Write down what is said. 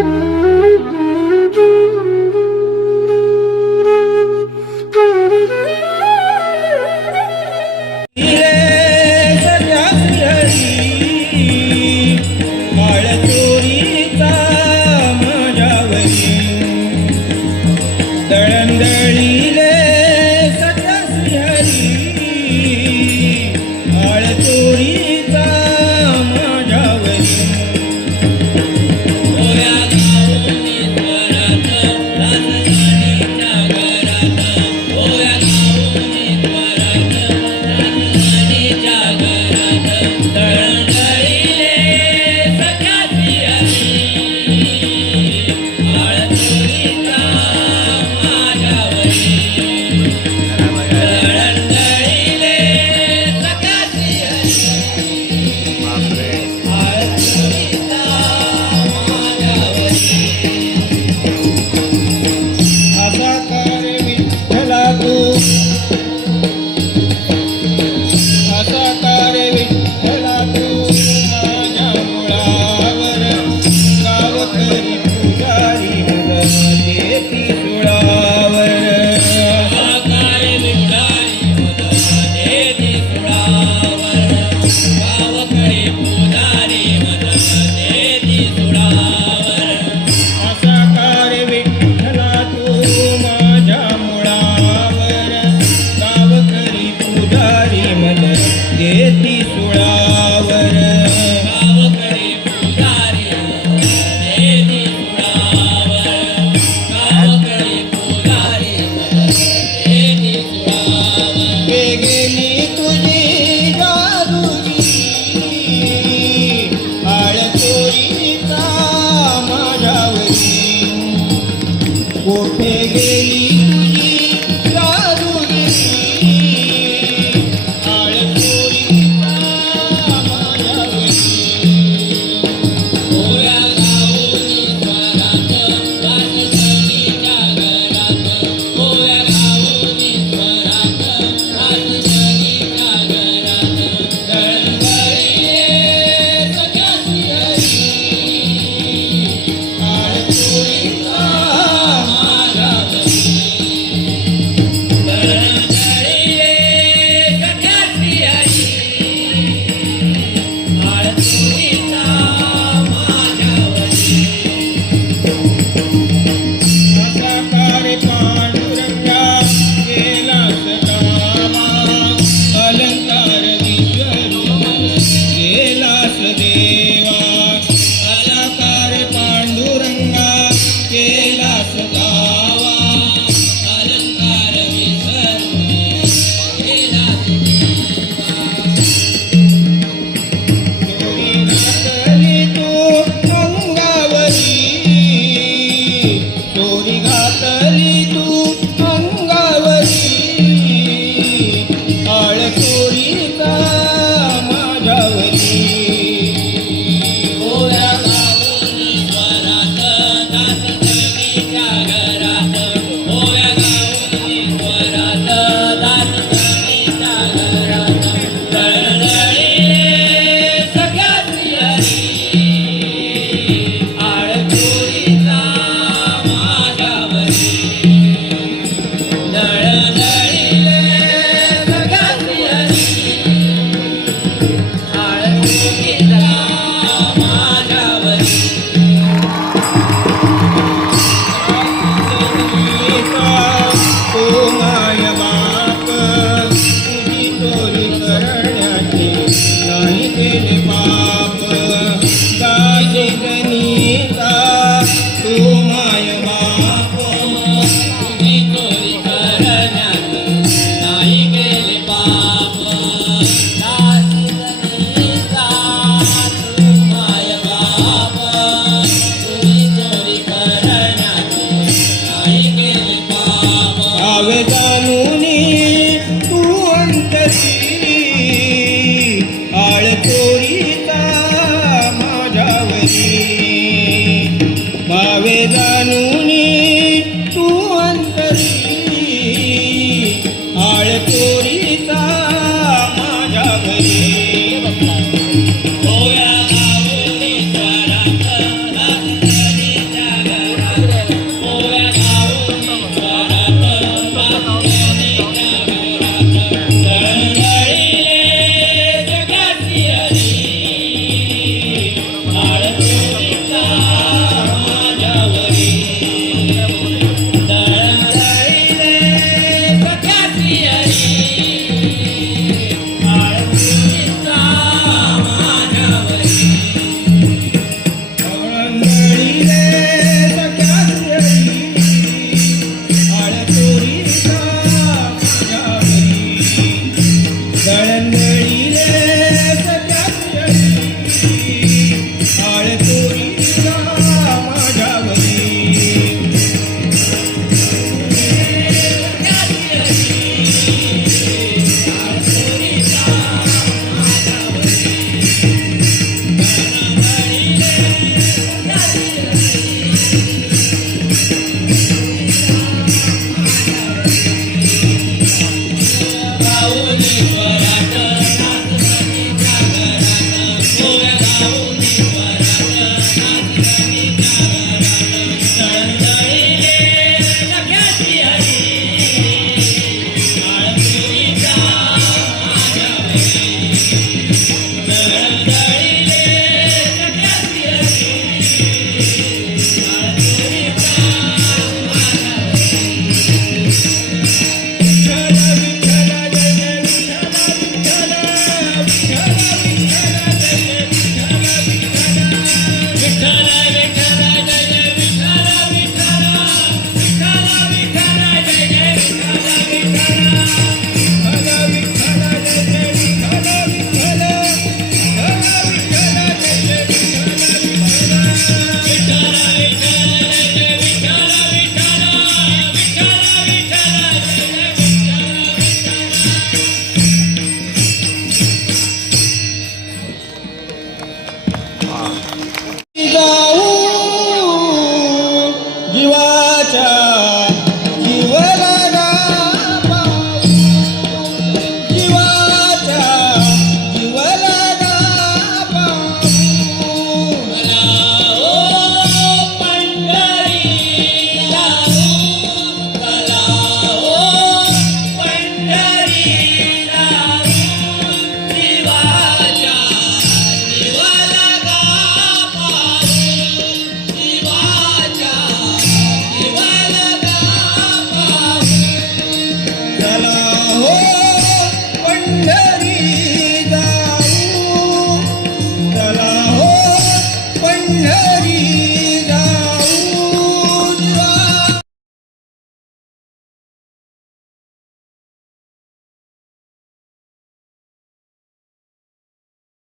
you.